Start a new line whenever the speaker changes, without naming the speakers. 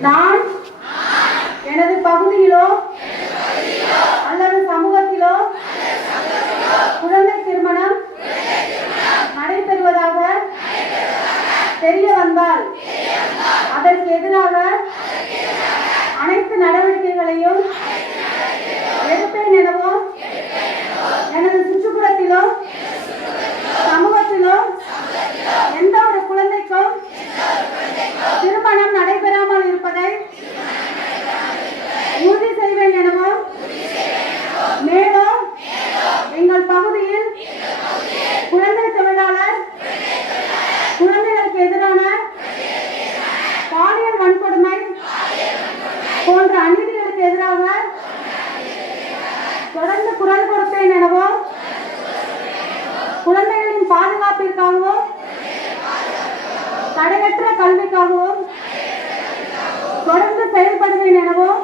நான் எனது பகுதியிலோ அல்லது சமூகத்திலோ குழந்தை திருமணம் நடைபெறுவதாக தெரிய வந்தால் அதற்கு எதிராக அனைத்து நடவடிக்கைகளையும் எடுப்பேன் எனவும் எனது வன்கொடுமை போன்ற அநீதிகளுக்கு எதிராக தொடர்ந்து குரல் கொடுப்பேன் எனவோ? குழந்தைகளின் பாதுகாப்பிற்காகவும் தடையற்ற கல்விக்காகவும் தொடர்ந்து செயல்படுவேன் எனவும்